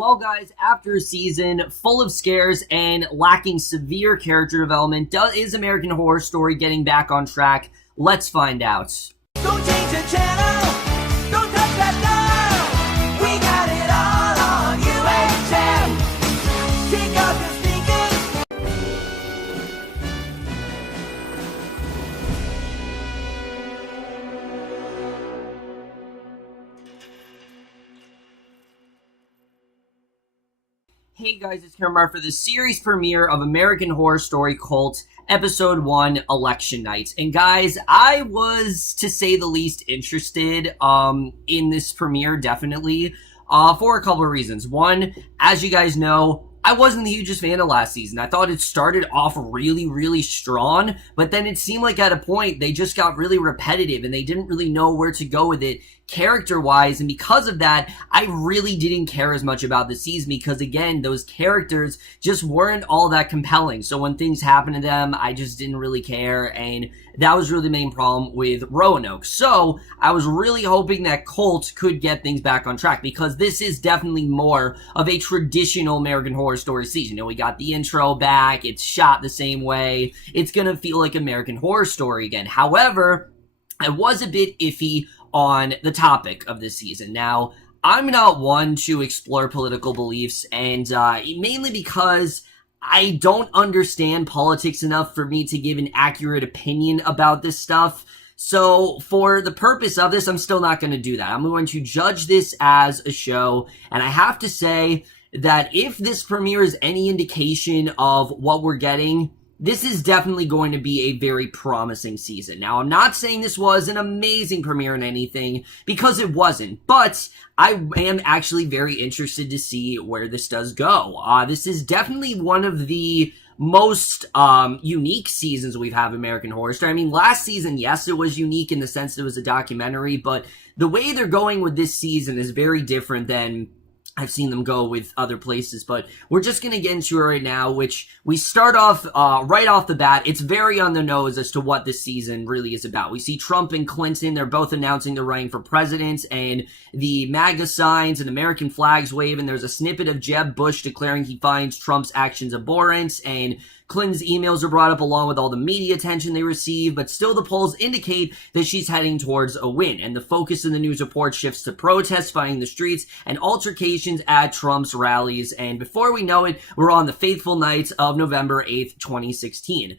Well, guys, after a season full of scares and lacking severe character development, is American Horror Story getting back on track? Let's find out. Don't change the channel. Don't touch that dial. We got it all on UHM. Take off your Hey guys, it's Cameron for the series premiere of American Horror Story Cult, Episode 1, Election Night. And guys, I was, to say the least, interested in this premiere, definitely, for a couple of reasons. One, as you guys know, I wasn't the hugest fan of last season. I thought it started off really strong, but then it seemed like at a point they just got really repetitive and they didn't really know where to go with it character-wise, and because of that, I really didn't care as much about the season because, again, those characters just weren't all that compelling. So when things happened to them, I just didn't really care, and that was really the main problem with Roanoke. So I was really hoping that Colt could get things back on track because this is definitely more of a traditional American Horror Story season. You know, we got the intro back, it's shot the same way, it's gonna feel like American Horror Story again. However, I was a bit iffy on the topic of this season. Now, I'm not one to explore political beliefs, and mainly because I don't understand politics enough for me to give an accurate opinion about this stuff. So, for the purpose of this, I'm still not going to do that. I'm going to judge this as a show, and I have to say that if this premiere is any indication of what we're getting, this is definitely going to be a very promising season. Now, I'm not saying this was an amazing premiere in anything, because it wasn't, but I am actually very interested to see where this does go. This is definitely one of the most unique seasons we've had of American Horror Story. I mean, last season, yes, it was unique in the sense that it was a documentary, but the way they're going with this season is very different than I've seen them go with other places, but we're just going to get into it right now, which we start off right off the bat. It's very on the nose as to what this season really is about. We see Trump and Clinton. They're both announcing they're running for president, and the MAGA signs and American flags wave, and there's a snippet of Jeb Bush declaring he finds Trump's actions abhorrent, and Clinton's emails are brought up along with all the media attention they receive, but still the polls indicate that she's heading towards a win, and the focus in the news report shifts to protests fighting the streets and altercations at Trump's rallies, and before we know it, we're on the fateful night of November 8th, 2016.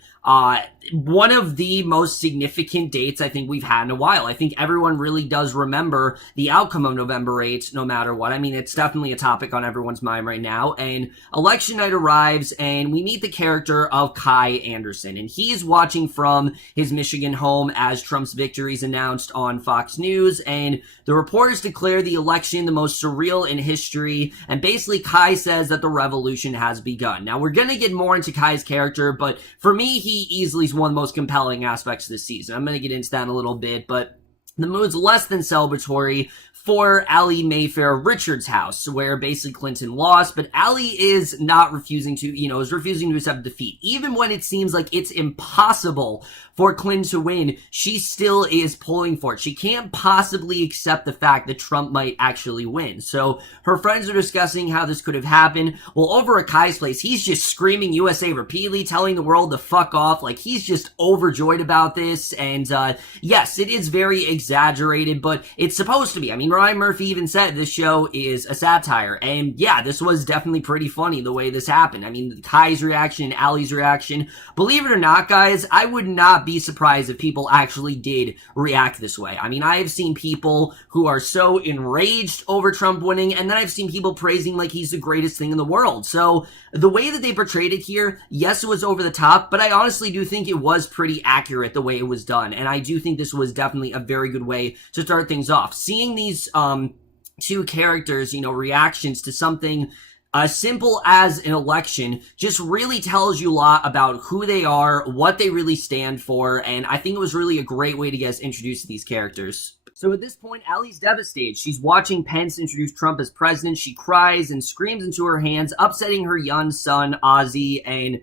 One of the most significant dates I think we've had in a while. I think everyone really does remember the outcome of November 8th, no matter what. I mean, it's definitely a topic on everyone's mind right now, and election night arrives, and we meet the character of Kai Anderson, and he's watching from his Michigan home as Trump's victory is announced on Fox News, and the reporters declare the election the most surreal in history, and basically Kai says that the revolution has begun. Now, we're gonna get more into Kai's character, but for me, he easily is one of the most compelling aspects of this season. I'm gonna get into that in a little bit, but the mood's less than celebratory for Allie Mayfair Richards' house, where basically Clinton lost, but Allie is not refusing to, is refusing to accept defeat. Even when it seems like it's impossible for Clinton to win, she still is pulling for it. She can't possibly accept the fact that Trump might actually win. So her friends are discussing how this could have happened. Well, over at Kai's place, he's just screaming USA repeatedly, telling the world to fuck off. Like, he's just overjoyed about this. And yes, it is very exaggerated, but it's supposed to be. I mean, Ryan Murphy even said this show is a satire. And yeah, this was definitely pretty funny the way this happened. I mean, Kai's reaction and Allie's reaction. Believe it or not, guys, I would not be surprised if people actually did react this way. I mean, I have seen people who are so enraged over Trump winning, and then I've seen people praising like he's the greatest thing in the world. So the way that they portrayed it here, yes, it was over the top, but I honestly do think it was pretty accurate the way it was done. And I do think this was definitely a very good way to start things off. Seeing these two characters, reactions to something as simple as an election just really tells you a lot about who they are, what they really stand for, and I think it was really a great way to get us introduced to these characters. So at this point, Allie's devastated. She's watching Pence introduce Trump as president. She cries and screams into her hands, upsetting her young son, Ozzy, and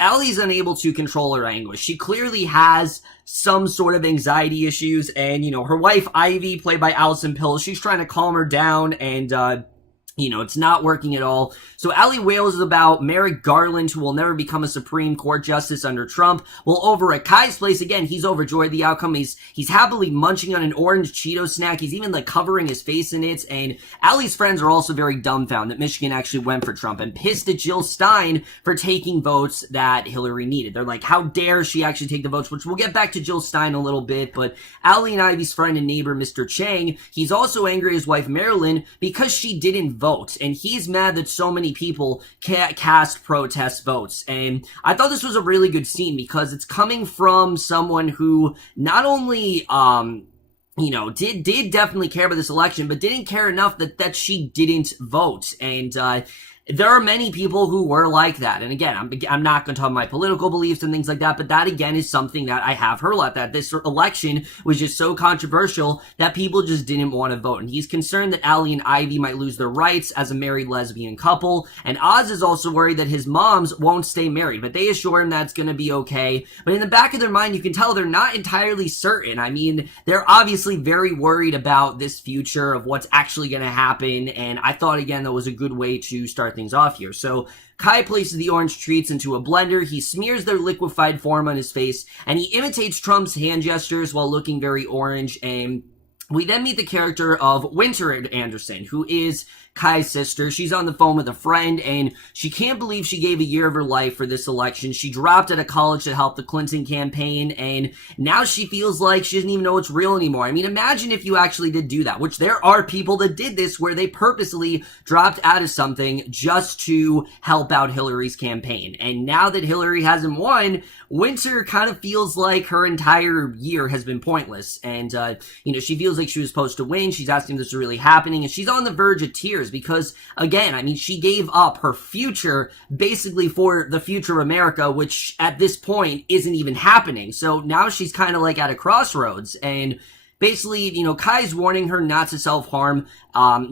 Allie's unable to control her anguish. She clearly has some sort of anxiety issues, and, her wife, Ivy, played by Allison, she's trying to calm her down, and, It's not working at all. So Allie wails about Merrick Garland, who will never become a Supreme Court justice under Trump. Well, over at Kai's place, again, he's overjoyed the outcome. He's happily munching on an orange Cheeto snack. He's even covering his face in it. And Allie's friends are also very dumbfounded that Michigan actually went for Trump and pissed at Jill Stein for taking votes that Hillary needed. They're like, how dare she actually take the votes, which we'll get back to Jill Stein a little bit. But Allie and Ivy's friend and neighbor, Mr. Chang, he's also angry at his wife, Marilyn, because she didn't vote, and he's mad that so many people can't cast protest votes. And I thought this was a really good scene because it's coming from someone who not only did definitely care about this election, but didn't care enough that she didn't vote. And there are many people who were like that. And again, I'm not going to talk about my political beliefs and things like that, but that again is something that I have heard a lot, that this election was just so controversial that people just didn't want to vote. And he's concerned that Allie and Ivy might lose their rights as a married lesbian couple. And Oz is also worried that his moms won't stay married, but they assure him that's going to be okay. But in the back of their mind, you can tell they're not entirely certain. I mean, they're obviously very worried about this future of what's actually going to happen. And I thought, again, that was a good way to start things off here. So Kai places the orange treats into a blender. He smears their liquefied form on his face, and he imitates Trump's hand gestures while looking very orange. And we then meet the character of Winter Anderson, who is Kai's sister. She's on the phone with a friend, and she can't believe she gave a year of her life for this election. She dropped out of college to help the Clinton campaign, and now she feels like she doesn't even know it's real anymore. I mean, imagine if you actually did do that, which there are people that did this, where they purposely dropped out of something just to help out Hillary's campaign. And now that Hillary hasn't won, Winter kind of feels like her entire year has been pointless. And, she feels like she was supposed to win. She's asking if this is really happening, and she's on the verge of tears because, again, I mean, she gave up her future basically for the future America, which at this point isn't even happening. So now she's kind of like at a crossroads, and basically, Kai's warning her not to self-harm.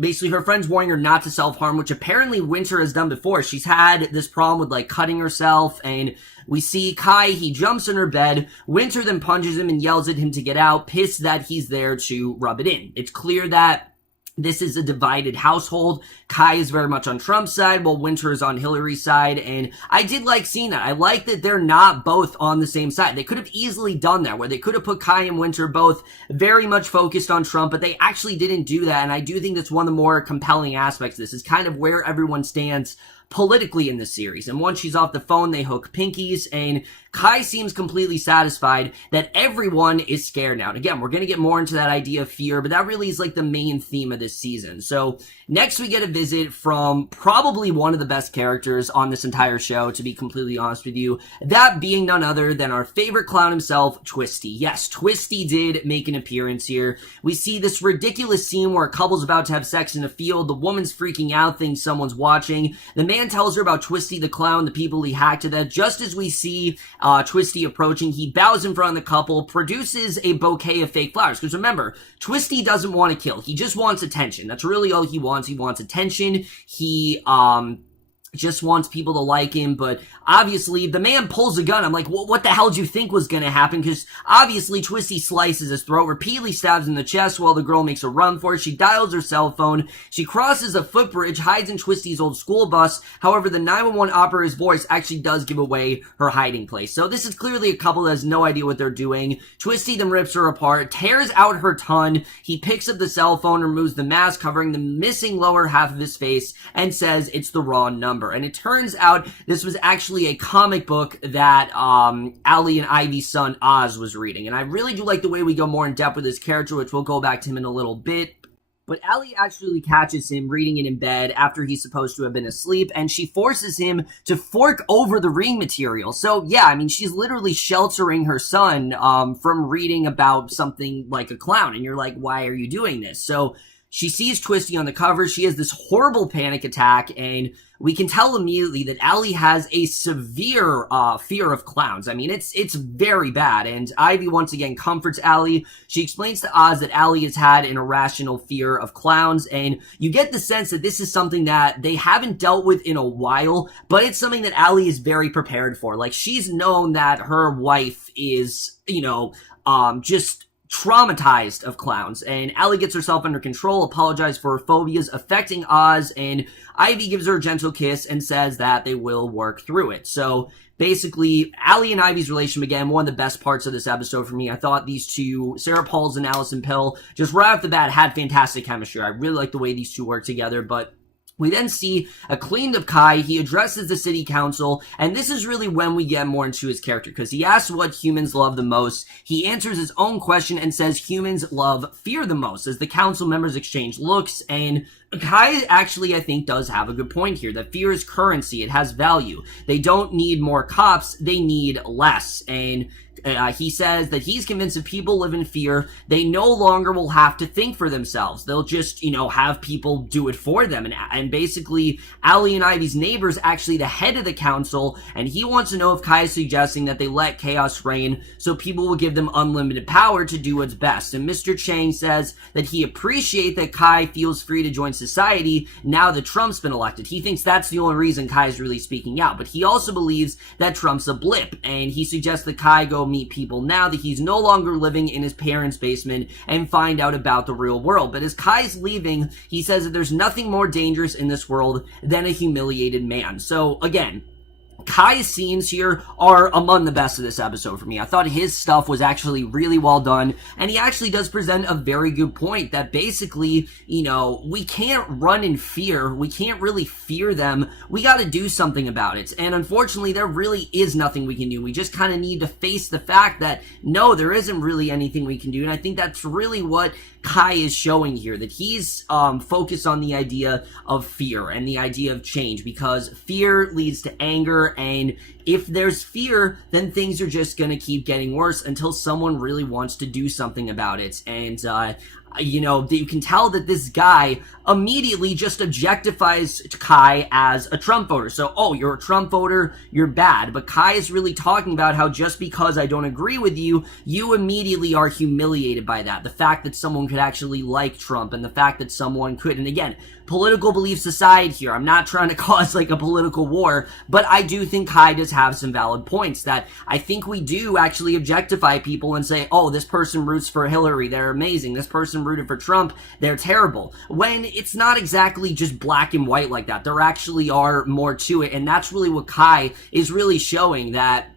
Basically, her friend's warning her not to self-harm, which apparently Winter has done before. She's had this problem with, cutting herself, and we see Kai, he jumps in her bed. Winter then punches him and yells at him to get out, pissed that he's there to rub it in. It's clear that this is a divided household. Kai is very much on Trump's side, while Winter is on Hillary's side, and I did like seeing that. I like that they're not both on the same side. They could have easily done that, where they could have put Kai and Winter both very much focused on Trump, but they actually didn't do that, and I do think that's one of the more compelling aspects of this, is kind of where everyone stands politically in this series. And once she's off the phone, they hook pinkies, and Kai seems completely satisfied that everyone is scared now. And again, we're going to get more into that idea of fear, but that really is the main theme of this season. So next we get a visit from probably one of the best characters on this entire show, to be completely honest with you. That being none other than our favorite clown himself, Twisty. Yes, Twisty did make an appearance here. We see this ridiculous scene where a couple's about to have sex in a field. The woman's freaking out, thinks someone's watching. The man tells her about Twisty the clown, the people he hacked to that. Just as we see Twisty approaching, he bows in front of the couple, produces a bouquet of fake flowers. Because remember, Twisty doesn't want to kill. He just wants attention. That's really all he wants. He wants attention. He just wants people to like him, but obviously the man pulls a gun. I'm like, well, what the hell do you think was going to happen? Because obviously Twisty slices his throat, repeatedly stabs in the chest while the girl makes a run for it. She dials her cell phone. She crosses a footbridge, hides in Twisty's old school bus. However, the 911 operator's voice actually does give away her hiding place. So this is clearly a couple that has no idea what they're doing. Twisty then rips her apart, tears out her tongue. He picks up the cell phone, removes the mask covering the missing lower half of his face, and says it's the wrong number. And it turns out this was actually a comic book that Allie and Ivy's son Oz was reading. And I really do like the way we go more in depth with this character, which we'll go back to him in a little bit. But Allie actually catches him reading it in bed after he's supposed to have been asleep, and she forces him to fork over the reading material. So yeah, I mean, she's literally sheltering her son from reading about something like a clown. And you're like, why are you doing this? So she sees Twisty on the cover. She has this horrible panic attack, and we can tell immediately that Allie has a severe fear of clowns. I mean, it's very bad. And Ivy once again comforts Allie. She explains to Oz that Allie has had an irrational fear of clowns, and you get the sense that this is something that they haven't dealt with in a while, but it's something that Allie is very prepared for. Like, she's known that her wife is, just traumatized of clowns, and Allie gets herself under control, apologizes for her phobias affecting Oz, and Ivy gives her a gentle kiss and says that they will work through it. So basically, Allie and Ivy's relationship, again, one of the best parts of this episode for me. I thought these two, Sarah Paulson and Allison Pill, just right off the bat had fantastic chemistry. I really like the way these two work together, but we then see a cleaned up Kai. He addresses the city council, and this is really when we get more into his character, because he asks what humans love the most. He answers his own question and says humans love fear the most, as the council members exchange looks, and Kai actually, I think, does have a good point here, that fear is currency. It has value. They don't need more cops, they need less, and he says that he's convinced if people live in fear, they no longer will have to think for themselves. They'll just, have people do it for them. And basically, Allie and Ivy's neighbor is actually the head of the council, and he wants to know if Kai is suggesting that they let chaos reign so people will give them unlimited power to do what's best. And Mr. Chang says that he appreciates that Kai feels free to join society now that Trump's been elected. He thinks that's the only reason Kai is really speaking out, but he also believes that Trump's a blip, and he suggests that Kai go meet people now that he's no longer living in his parents' basement and find out about the real world. But as Kai's leaving, he says that there's nothing more dangerous in this world than a humiliated man. So again, Kai's scenes here are among the best of this episode for me. I thought his stuff was actually really well done, and he actually does present a very good point that basically, we can't run in fear. We can't really fear them. We got to do something about it. And unfortunately, there really is nothing we can do. We just kind of need to face the fact that, no, there isn't really anything we can do. And I think that's really what Kai is showing here, that he's focused on the idea of fear and the idea of change, because fear leads to anger, and if there's fear, then things are just going to keep getting worse until someone really wants to do something about it. And you can tell that this guy immediately just objectifies Kai as a Trump voter. So, oh, you're a Trump voter, you're bad. But Kai is really talking about how just because I don't agree with you, you immediately are humiliated by that. The fact that someone could actually like Trump, and the fact that someone could, and again, political beliefs aside here, I'm not trying to cause like a political war, but I do think Kai does have some valid points that I think we do actually objectify people and say, oh, this person roots for Hillary, they're amazing. This person rooted for Trump, they're terrible. When it's not exactly just black and white like that. There actually are more to it, and that's really what Kai is really showing, that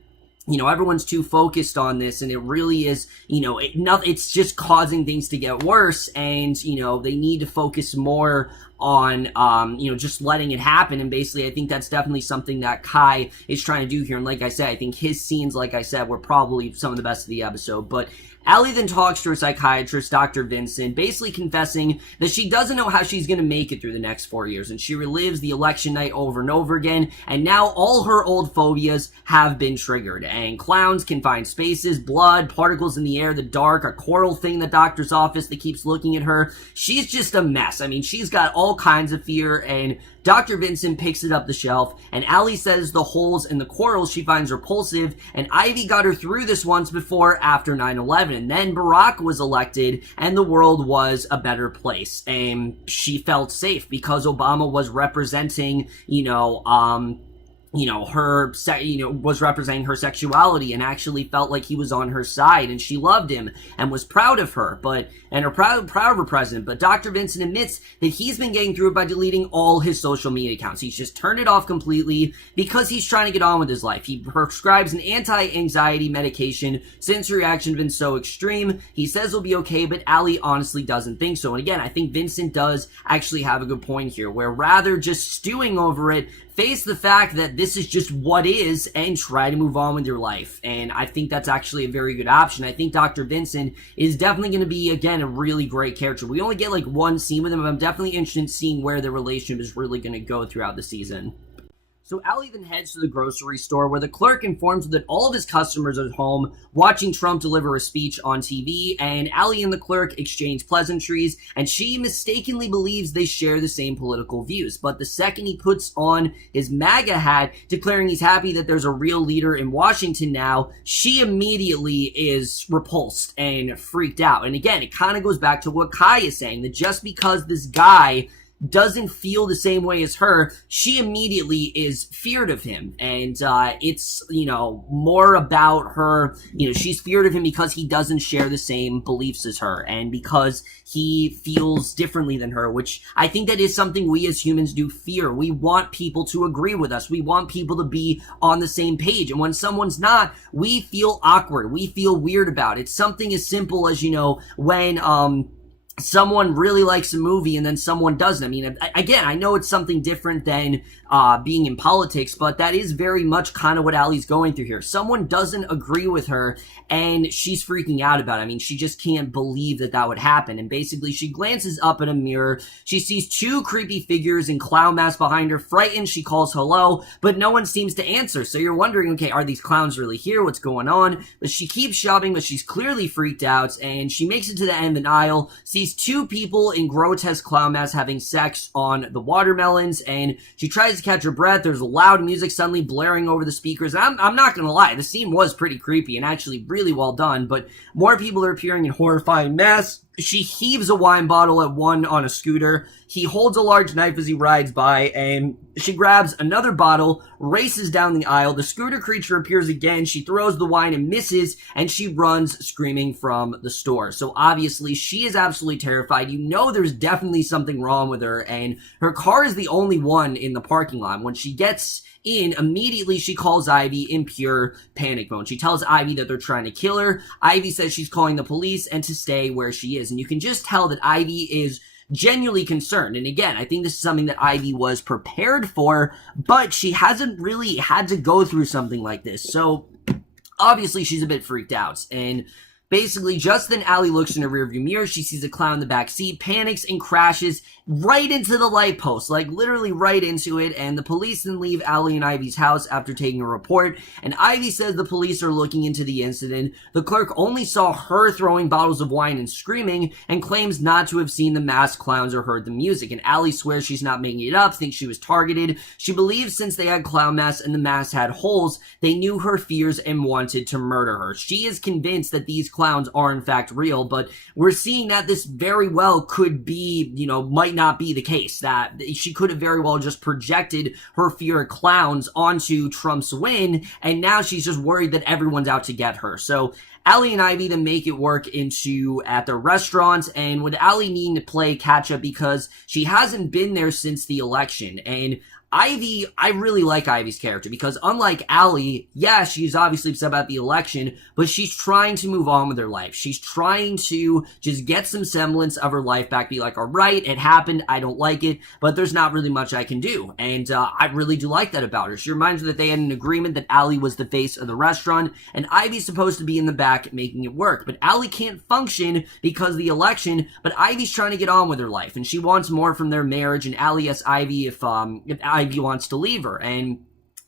everyone's too focused on this, and it really is, it's just causing things to get worse, and, they need to focus more on, just letting it happen. And basically, I think that's definitely something that Kai is trying to do here. And like I said, I think his scenes, like I said, were probably some of the best of the episode. But Allie then talks to her psychiatrist, Dr. Vincent, basically confessing that she doesn't know how she's going to make it through the next 4 years, and she relives the election night over and over again, and now all her old phobias have been triggered, and clowns, confined spaces, blood, particles in the air, the dark, a coral thing in the doctor's office that keeps looking at her. She's just a mess. I mean, she's got all kinds of fear, and Dr. Vincent picks it up the shelf, and Allie says the holes in the corals she finds repulsive, and Ivy got her through this once before after 9/11, and then Barack was elected, and the world was a better place, and she felt safe because Obama was representing, was representing her sexuality and actually felt like he was on her side, and she loved him and was proud of her, proud of her president. But Dr. Vincent admits that he's been getting through it by deleting all his social media accounts. He's just turned it off completely because he's trying to get on with his life. He prescribes an anti-anxiety medication since her reaction's been so extreme. He says he'll be okay, but Allie honestly doesn't think so. And again, I think Vincent does actually have a good point here, where rather just stewing over it, face the fact that this is just what is and try to move on with your life. And I think that's actually a very good option. I think Dr. Vincent is definitely going to be, again, a really great character. We only get like one scene with him, but I'm definitely interested in seeing where the relationship is really going to go throughout the season. So Allie then heads to the grocery store, where the clerk informs her that all of his customers are at home watching Trump deliver a speech on TV, and Allie and the clerk exchange pleasantries, and she mistakenly believes they share the same political views. But the second he puts on his MAGA hat, declaring he's happy that there's a real leader in Washington now, she immediately is repulsed and freaked out. And again, it kind of goes back to what Kai is saying, that just because this guy doesn't feel the same way as her, she immediately is feared of him. And it's, more about her, she's feared of him because he doesn't share the same beliefs as her and because he feels differently than her, which I think that is something we as humans do fear. We want people to agree with us. We want people to be on the same page. And when someone's not, we feel awkward. We feel weird about it. It's something as simple as, when, someone really likes a movie and then someone doesn't. I mean, again, I know it's something different than being in politics, but that is very much kind of what Allie's going through here. Someone doesn't agree with her and she's freaking out about it. I mean, she just can't believe that would happen. And basically, she glances up at a mirror. She sees two creepy figures in clown masks behind her. Frightened, she calls hello, but no one seems to answer. So you're wondering, okay, are these clowns really here? What's going on? But she keeps shoving, but she's clearly freaked out, and she makes it to the end of an aisle, sees two people in grotesque clown masks having sex on the watermelons, and she tries to catch her breath. There's loud music suddenly blaring over the speakers. And I'm not gonna lie, the scene was pretty creepy and actually really well done, but more people are appearing in horrifying masks. She heaves a wine bottle at one on a scooter. He holds a large knife as he rides by, and she grabs another bottle, races down the aisle. The scooter creature appears again. She throws the wine and misses, and she runs screaming from the store. So obviously, she is absolutely terrified. There's definitely something wrong with her, and her car is the only one in the parking lot. When she gets in, immediately she calls Ivy in pure panic mode. She tells Ivy that they're trying to kill her. Ivy says she's calling the police and to stay where she is. And you can just tell that Ivy is genuinely concerned. And again, I think this is something that Ivy was prepared for, but she hasn't really had to go through something like this. So obviously she's a bit freaked out. And basically, just then Allie looks in her rearview mirror. She sees a clown in the back seat, panics, and crashes right into the light post, like literally right into it. And the police then leave Allie and Ivy's house after taking a report. And Ivy says the police are looking into the incident. The clerk only saw her throwing bottles of wine and screaming, and claims not to have seen the masked clowns or heard the music. And Allie swears she's not making it up, thinks she was targeted. She believes since they had clown masks and the masks had holes, they knew her fears and wanted to murder her. She is convinced that these clowns are in fact real, but we're seeing that this very well could be, might not be the case, that she could have very well just projected her fear of clowns onto Trump's win, and now she's just worried that everyone's out to get her. So Allie and Ivy then make it work at the restaurant, and with Allie needing to play catch up because she hasn't been there since the election. And Ivy, I really like Ivy's character because unlike Allie, yeah, she's obviously upset about the election, but she's trying to move on with her life. She's trying to just get some semblance of her life back, be like, all right, it happened, I don't like it, but there's not really much I can do. And I really do like that about her. She reminds me that they had an agreement that Allie was the face of the restaurant, and Ivy's supposed to be in the back making it work. But Allie can't function because of the election, but Ivy's trying to get on with her life, and she wants more from their marriage, and Allie asks Ivy if Ivy wants to leave her, and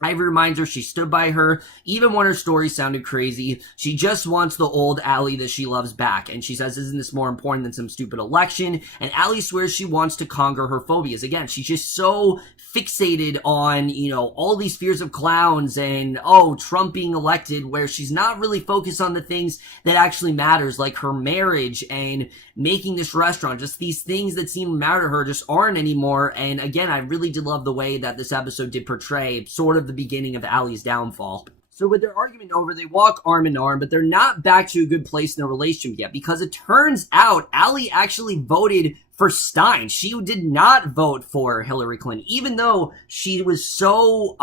Ivy reminds her she stood by her even when her story sounded crazy. She just wants the old Allie that she loves back, and she says, isn't this more important than some stupid election? And Allie swears she wants to conquer her phobias. Again, she's just so fixated on, all these fears of clowns and, Trump being elected, where she's not really focused on the things that actually matters, like her marriage and making this restaurant. Just these things that seem to matter to her just aren't anymore. And again, I really did love the way that this episode did portray sort of the beginning of Allie's downfall. So with their argument over, they walk arm in arm, but they're not back to a good place in their relationship yet, because it turns out Allie actually voted for Stein. She did not vote for Hillary Clinton, even though she was so,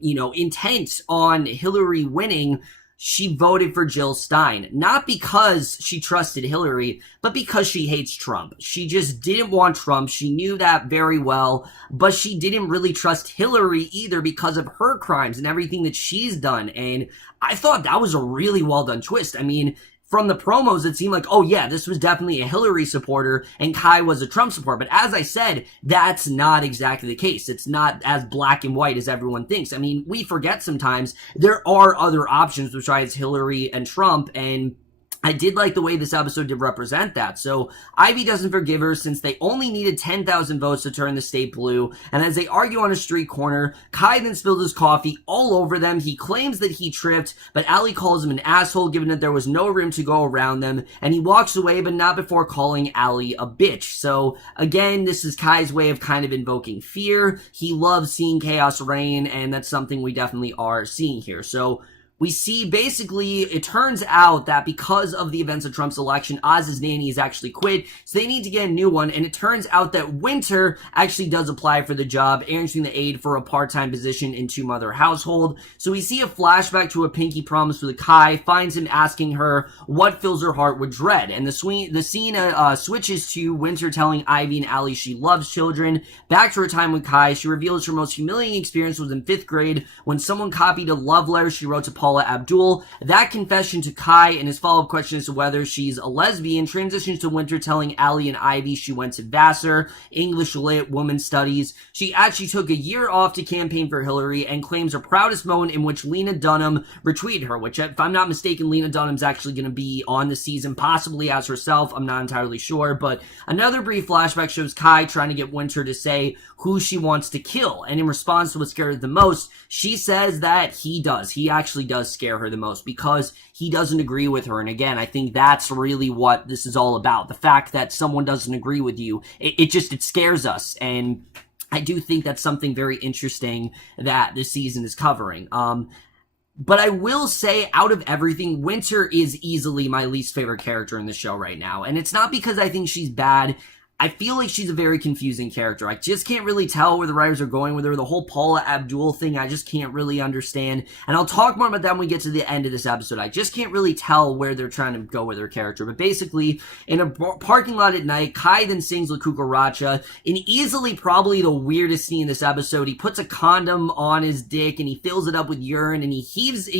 intent on Hillary winning. She voted for Jill Stein, not because she trusted Hillary, but because she hates Trump. She just didn't want Trump. She knew that very well, but she didn't really trust Hillary either because of her crimes and everything that she's done. And I thought that was a really well done twist. I mean, from the promos, it seemed like, oh yeah, this was definitely a Hillary supporter and Kai was a Trump supporter. But as I said, that's not exactly the case. It's not as black and white as everyone thinks. I mean, we forget sometimes there are other options besides Hillary and Trump, and I did like the way this episode did represent that. So Ivy doesn't forgive her since they only needed 10,000 votes to turn the state blue. And as they argue on a street corner, Kai then spilled his coffee all over them. He claims that he tripped, but Allie calls him an asshole given that there was no room to go around them. And he walks away, but not before calling Allie a bitch. So again, this is Kai's way of kind of invoking fear. He loves seeing chaos reign, and that's something we definitely are seeing here. So we see basically, it turns out that because of the events of Trump's election, Oz's nanny has actually quit, so they need to get a new one, and it turns out that Winter actually does apply for the job, answering the aide for a part-time position in two-mother household. So we see a flashback to a pinky promise with Kai, finds him asking her what fills her heart with dread, and the scene switches to Winter telling Ivy and Allie she loves children. Back to her time with Kai, she reveals her most humiliating experience was in 5th grade when someone copied a love letter she wrote to Paula Abdul. That confession to Kai and his follow-up question as to whether she's a lesbian transitions to Winter telling Allie and Ivy she went to Vassar, English Lit, Women's Studies. She actually took a year off to campaign for Hillary and claims her proudest moment in which Lena Dunham retweeted her, which, if I'm not mistaken, Lena Dunham's actually going to be on the season, possibly as herself. I'm not entirely sure, but another brief flashback shows Kai trying to get Winter to say who she wants to kill, and in response to what scared her the most, she says that he does. He actually does scare her the most because he doesn't agree with her. And again, I think that's really what this is all about. The fact that someone doesn't agree with you, it scares us. And I do think that's something very interesting that this season is covering. But I will say, out of everything, Winter is easily my least favorite character in the show right now. And it's not because I think she's bad. I feel like she's a very confusing character. I just can't really tell where the writers are going with her. The whole Paula Abdul thing, I just can't really understand. And I'll talk more about that when we get to the end of this episode. I just can't really tell where they're trying to go with her character. But basically, in a parking lot at night, Kai then sings La Cucaracha. In easily probably the weirdest scene in this episode, he puts a condom on his dick and he fills it up with urine and he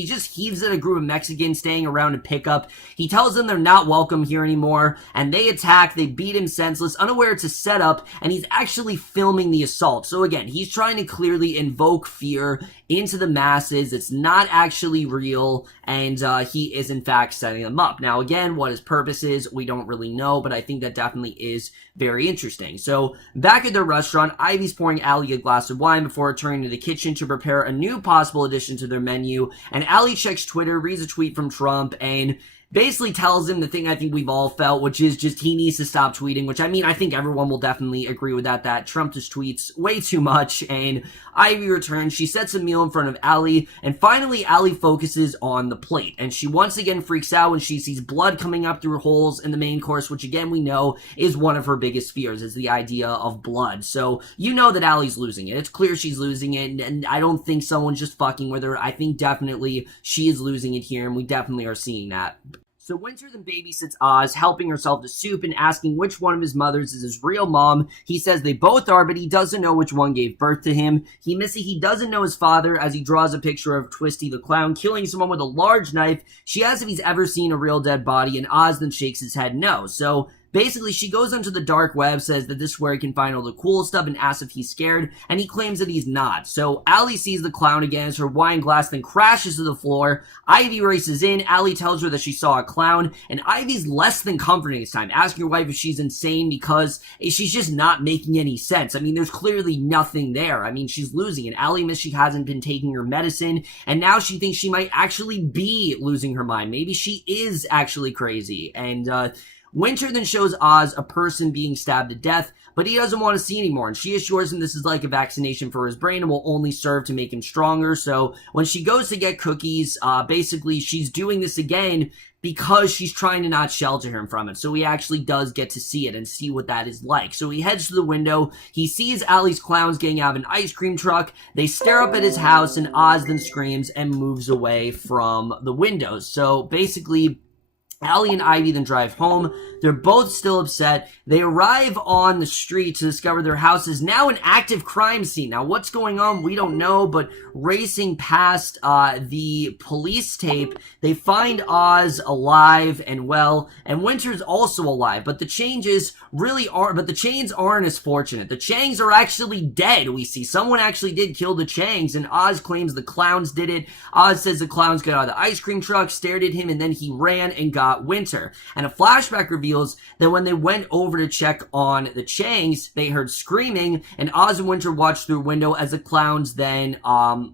just heaves at a group of Mexicans staying around a pickup. He tells them they're not welcome here anymore, and they attack, they beat him senseless, unaware it's a setup, and he's actually filming the assault. So again, he's trying to clearly invoke fear into the masses. It's not actually real, and he is in fact setting them up. Now again, what his purpose is, we don't really know, but I think that definitely is very interesting. So back at the restaurant, Ivy's pouring Allie a glass of wine before returning to the kitchen to prepare a new possible addition to their menu, and Allie checks Twitter, reads a tweet from Trump, and basically tells him the thing I think we've all felt, which is just he needs to stop tweeting, which I mean, I think everyone will definitely agree with that Trump just tweets way too much, and Ivy returns, she sets a meal in front of Allie, and finally Allie focuses on the plate, and she once again freaks out when she sees blood coming up through holes in the main course, which again we know is one of her biggest fears, is the idea of blood. So you know that Allie's losing it. It's clear she's losing it, and I don't think someone's just fucking with her. I think definitely she is losing it here, and we definitely are seeing that. So Winter then babysits Oz, helping herself to soup and asking which one of his mothers is his real mom. He says they both are, but he doesn't know which one gave birth to him. He doesn't know his father as he draws a picture of Twisty the Clown killing someone with a large knife. She asks if he's ever seen a real dead body, and Oz then shakes his head no. So basically, she goes onto the dark web, says that this is where he can find all the cool stuff, and asks if he's scared, and he claims that he's not. So Allie sees the clown again as her wine glass then crashes to the floor. Ivy races in. Allie tells her that she saw a clown, and Ivy's less than comforting this time, asking her wife if she's insane because she's just not making any sense. I mean, there's clearly nothing there. I mean, she's losing it. Allie admits she hasn't been taking her medicine, and now she thinks she might actually be losing her mind. Maybe she is actually crazy, and Winter then shows Oz a person being stabbed to death, but he doesn't want to see anymore, and she assures him this is like a vaccination for his brain and will only serve to make him stronger. So when she goes to get cookies, basically she's doing this again because she's trying to not shelter him from it. So he actually does get to see it and see what that is like. So he heads to the window, he sees Allie's clowns getting out of an ice cream truck, they stare up at his house, and Oz then screams and moves away from the windows. So basically, Allie and Ivy then drive home. They're both still upset. They arrive on the street to discover their house is now an active crime scene. Now, what's going on? We don't know, but racing past the police tape, they find Oz alive and well, and Winter's also alive, but the changes aren't as fortunate. The Changs are actually dead, we see. Someone actually did kill the Changs, and Oz claims the clowns did it. Oz says the clowns got out of the ice cream truck, stared at him, and then he ran and got Winter. And a flashback reveals that when they went over to check on the Changs, they heard screaming, and Oz and Winter watched through a window as the clowns then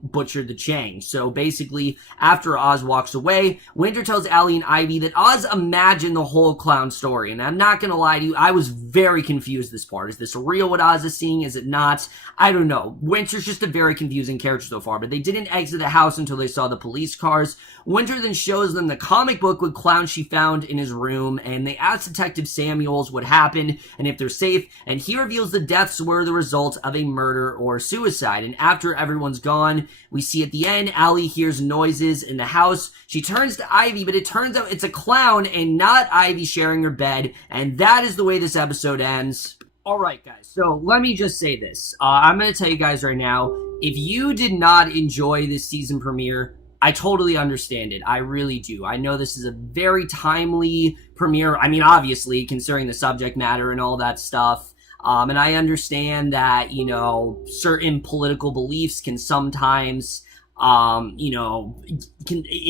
butchered the Changs. So basically, after Oz walks away, Winter tells Allie and Ivy that Oz imagined the whole clown story. And I'm not gonna lie to you, I was very confused this part. Is this real what Oz is seeing? Is it not? I don't know. Winter's just a very confusing character so far, but they didn't exit the house until they saw the police cars. Winter then shows them the comic book with clowns she found in his room, and they ask Detective Samuels what happened and if they're safe, and he reveals the deaths were the result of a murder or suicide. And after everyone's gone, we see at the end, Allie hears noises in the house. She turns to Ivy, but it turns out it's a clown and not Ivy sharing her bed, and that is the way this episode ends. Alright guys, so let me just say this. I'm going to tell you guys right now, if you did not enjoy this season premiere, I totally understand it. I really do. I know this is a very timely premiere. I mean, obviously, considering the subject matter and all that stuff. And I understand that, you know, certain political beliefs can sometimes, you know,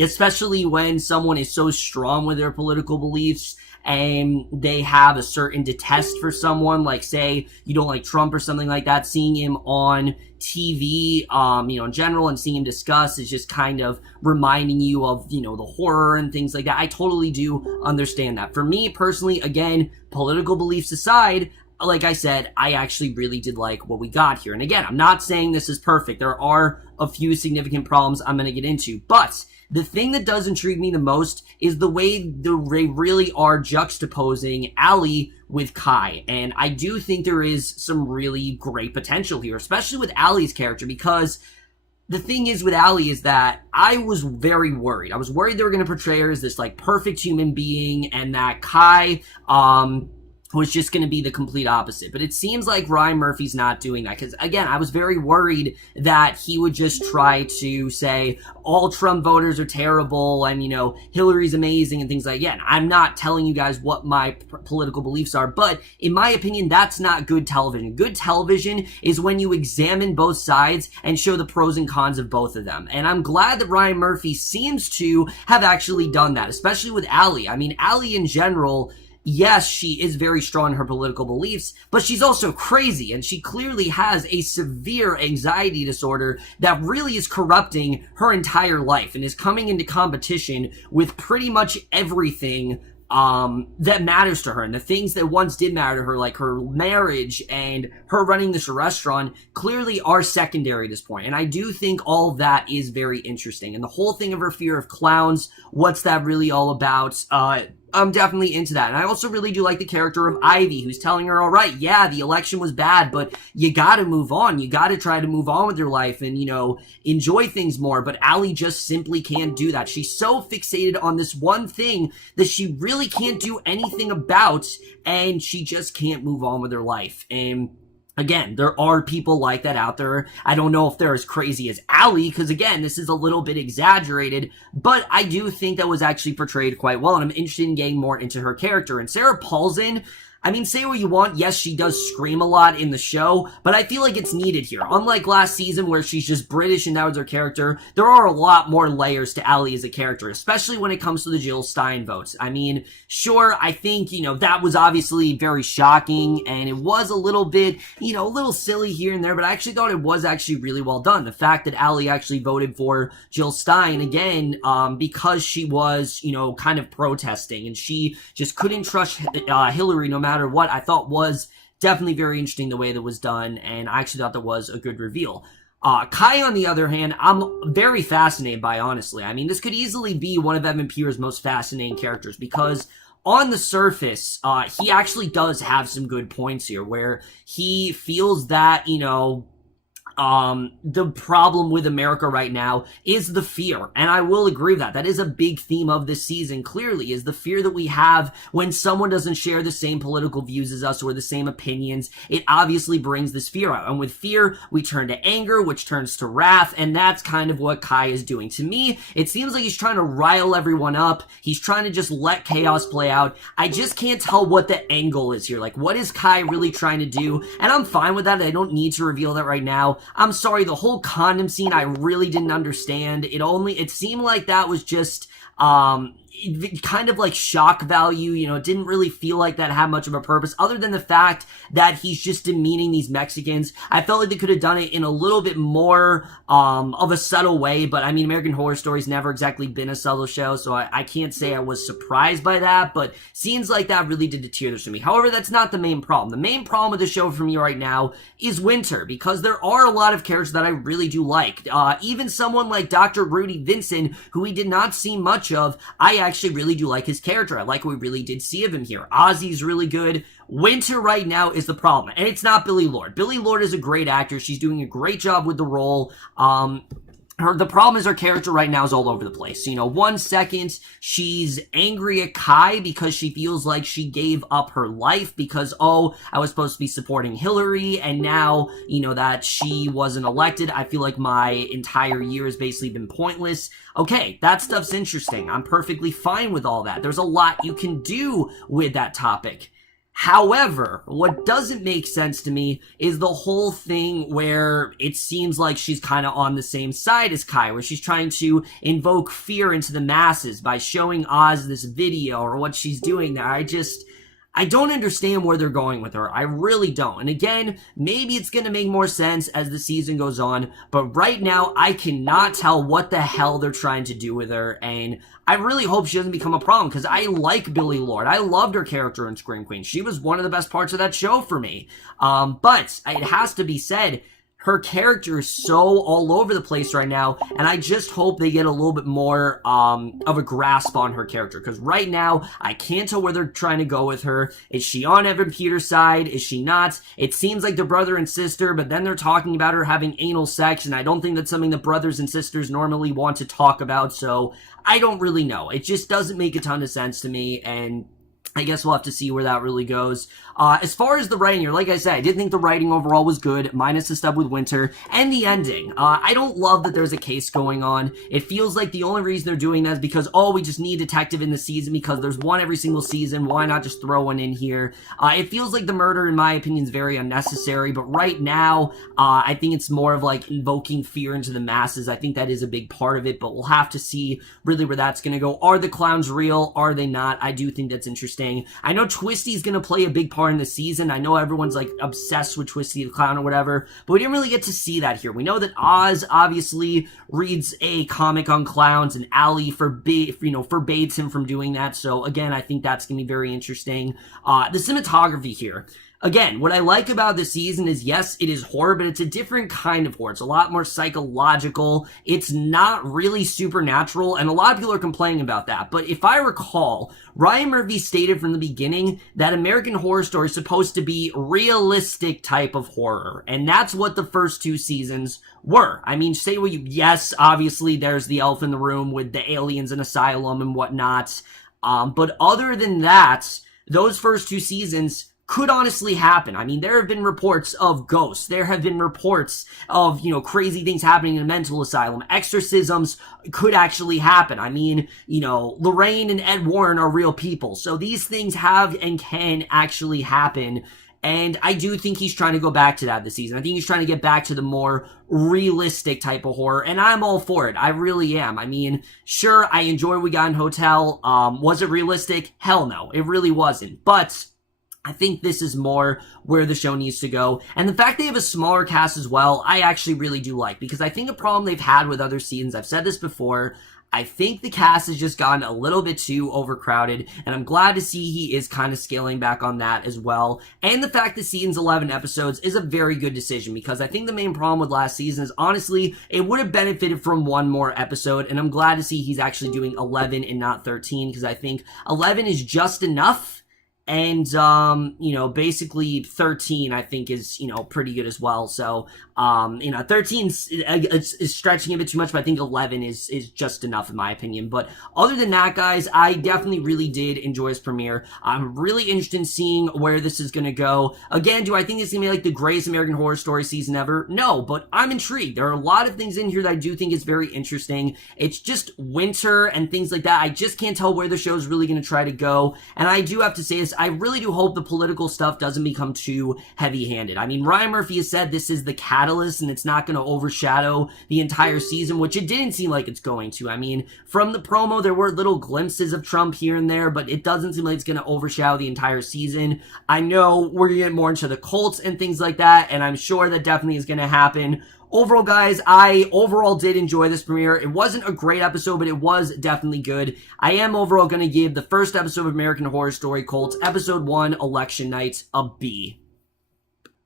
especially when someone is so strong with their political beliefs, and they have a certain detest for someone, like say you don't like Trump or something like that, seeing him on TV, you know, in general, and seeing him discuss is just kind of reminding you of, you know, the horror and things like that. I totally do understand that. For me personally, again, political beliefs aside, like I said, I actually really did like what we got here. And again, I'm not saying this is perfect. There are a few significant problems I'm going to get into, but the thing that does intrigue me the most is the way they really are juxtaposing Allie with Kai. And I do think there is some really great potential here, especially with Allie's character, because the thing is with Allie is that I was very worried. I was worried they were going to portray her as this, like, perfect human being, and that Kai, was just going to be the complete opposite. But it seems like Ryan Murphy's not doing that, because again, I was very worried that he would just try to say all Trump voters are terrible and, you know, Hillary's amazing and things like that. I'm not telling you guys what my political beliefs are, but in my opinion, that's not good television. Good television is when you examine both sides and show the pros and cons of both of them. And I'm glad that Ryan Murphy seems to have actually done that, especially with Allie. I mean, Allie in general, yes, she is very strong in her political beliefs, but she's also crazy, and she clearly has a severe anxiety disorder that really is corrupting her entire life and is coming into competition with pretty much everything that matters to her. And the things that once did matter to her, like her marriage and her running this restaurant, clearly are secondary at this point. And I do think all of that is very interesting. And the whole thing of her fear of clowns, what's that really all about? I'm definitely into that. And I also really do like the character of Ivy, who's telling her, all right, yeah, the election was bad, but you gotta move on. You gotta try to move on with your life and, you know, enjoy things more. But Allie just simply can't do that. She's so fixated on this one thing that she really can't do anything about, and she just can't move on with her life. And again, there are people like that out there. I don't know if they're as crazy as Allie, because again, this is a little bit exaggerated, but I do think that was actually portrayed quite well, and I'm interested in getting more into her character. And Sarah Paulson, I mean, say what you want, yes, she does scream a lot in the show, but I feel like it's needed here. Unlike last season where she's just British and that was her character, there are a lot more layers to Allie as a character, especially when it comes to the Jill Stein votes. I mean, sure, I think, you know, that was obviously very shocking, and it was a little bit, you know, a little silly here and there, but I actually thought it was actually really well done. The fact that Allie actually voted for Jill Stein, again, because she was, you know, kind of protesting, and she just couldn't trust Hillary no matter what, I thought was definitely very interesting the way that was done, and I actually thought that was a good reveal. Kai, on the other hand, I'm very fascinated by, honestly. I mean, this could easily be one of Evan Pierre's most fascinating characters, because on the surface, he actually does have some good points here, where he feels that, you know, the problem with America right now is the fear. And I will agree with that. That is a big theme of this season, clearly, is the fear that we have when someone doesn't share the same political views as us or the same opinions. It obviously brings this fear out. And with fear, we turn to anger, which turns to wrath. And that's kind of what Kai is doing. To me, it seems like he's trying to rile everyone up. He's trying to just let chaos play out. I just can't tell what the angle is here. Like, what is Kai really trying to do? And I'm fine with that. I don't need to reveal that right now. I'm sorry, the whole condom scene, I really didn't understand. It seemed like that was just, kind of like shock value. It didn't really feel like that had much of a purpose other than the fact that he's just demeaning these Mexicans. I felt like they could have done it in a little bit more of a subtle way, but I mean, American Horror Story's never exactly been a subtle show, so I can't say I was surprised by that, but scenes like that really did deter this for me. However, that's not the main problem. The main problem with the show for me right now is Winter, because there are a lot of characters that I really do like. Even someone like Dr. Rudy Vincent, who we did not see much of, I actually really do like his character. I like what we really did see of him here. Ozzy's really good. Winter right now is the problem, and it's not Billie Lourd. Billie Lourd is a great actor. She's doing a great job with the role. The problem is her character right now is all over the place. 1 second, she's angry at Kai because she feels like she gave up her life because, I was supposed to be supporting Hillary, and now, that she wasn't elected, I feel like my entire year has basically been pointless. Okay, that stuff's interesting. I'm perfectly fine with all that. There's a lot you can do with that topic. However, what doesn't make sense to me is the whole thing where it seems like she's kind of on the same side as Kai, where she's trying to invoke fear into the masses by showing Oz this video or what she's doing there. I don't understand where they're going with her. I really don't. And again, maybe it's going to make more sense as the season goes on, but right now I cannot tell what the hell they're trying to do with her, and I really hope she doesn't become a problem, because I like Billie Lourd. I loved her character in Scream Queen. She was one of the best parts of that show for me. But it has to be said, her character is so all over the place right now, and I just hope they get a little bit more of a grasp on her character, because right now, I can't tell where they're trying to go with her. Is she on Evan Peters' side? Is she not? It seems like they're brother and sister, but then they're talking about her having anal sex, and I don't think that's something that brothers and sisters normally want to talk about, so I don't really know. It just doesn't make a ton of sense to me, and I guess we'll have to see where that really goes. As far as the writing here, like I said, I did think the writing overall was good, minus the stuff with Winter, and the ending. I don't love that there's a case going on. It feels like the only reason they're doing that is because, we just need a detective in the season because there's one every single season. Why not just throw one in here? It feels like the murder, in my opinion, is very unnecessary, but right now, I think it's more of like invoking fear into the masses. I think that is a big part of it, but we'll have to see really where that's going to go. Are the clowns real? Are they not? I do think that's interesting. I know Twisty's gonna play a big part in the season. I know everyone's like obsessed with Twisty the Clown or whatever, but we didn't really get to see that here. We know that Oz obviously reads a comic on clowns, and Allie forbids him from doing that. So again, I think that's gonna be very interesting. The cinematography here. Again, what I like about this season is, yes, it is horror, but it's a different kind of horror. It's a lot more psychological. It's not really supernatural, and a lot of people are complaining about that. But if I recall, Ryan Murphy stated from the beginning that American Horror Story is supposed to be realistic type of horror, and that's what the first 2 seasons were. I mean, yes, obviously there's the elf in the room with the aliens in Asylum and whatnot, but other than that, those first 2 seasons could honestly happen. I mean, there have been reports of ghosts. There have been reports of, crazy things happening in a mental asylum. Exorcisms could actually happen. I mean, Lorraine and Ed Warren are real people. So these things have and can actually happen. And I do think he's trying to go back to that this season. I think he's trying to get back to the more realistic type of horror, and I'm all for it. I really am. I mean, sure, I enjoy what we got in Hotel. Was it realistic? Hell no, it really wasn't. But I think this is more where the show needs to go. And the fact they have a smaller cast as well, I actually really do like, because I think a problem they've had with other seasons, I've said this before, I think the cast has just gotten a little bit too overcrowded, and I'm glad to see he is kind of scaling back on that as well. And the fact that season's 11 episodes is a very good decision, because I think the main problem with last season is, honestly, it would have benefited from one more episode, and I'm glad to see he's actually doing 11 and not 13, because I think 11 is just enough. And, basically 13, I think, is, pretty good as well. So, 13 is stretching a bit too much, but I think 11 is just enough, in my opinion. But other than that, guys, I definitely really did enjoy this premiere. I'm really interested in seeing where this is going to go. Again, do I think it's going to be like the greatest American Horror Story season ever? No, but I'm intrigued. There are a lot of things in here that I do think is very interesting. It's just Winter and things like that. I just can't tell where the show is really going to try to go. And I do have to say this, I really do hope the political stuff doesn't become too heavy-handed. I mean, Ryan Murphy has said this is the catalyst and it's not going to overshadow the entire season, which it didn't seem like it's going to. I mean, from the promo, there were little glimpses of Trump here and there, but it doesn't seem like it's going to overshadow the entire season. I know we're going to get more into the cults and things like that, and I'm sure that definitely is going to happen. Overall, guys, I overall did enjoy this premiere. It wasn't a great episode, but it was definitely good. I am overall going to give the first episode of American Horror Story Cults, episode 1, Election Night, a B.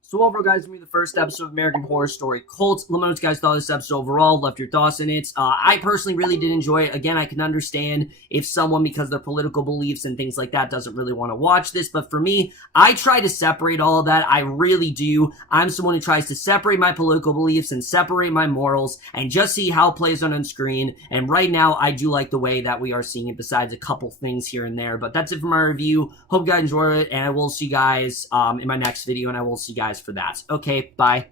So overall, guys, for me, the first episode of American Horror Story Cults. Let me know what you guys thought of this episode overall. Left your thoughts in it. I personally really did enjoy it. Again, I can understand if someone, because of their political beliefs and things like that, doesn't really want to watch this. But for me, I try to separate all of that. I really do. I'm someone who tries to separate my political beliefs and separate my morals and just see how it plays on screen. And right now, I do like the way that we are seeing it, besides a couple things here and there. But that's it for my review. Hope you guys enjoyed it, and I will see you guys in my next video, and I will see you guys for that. Okay, bye.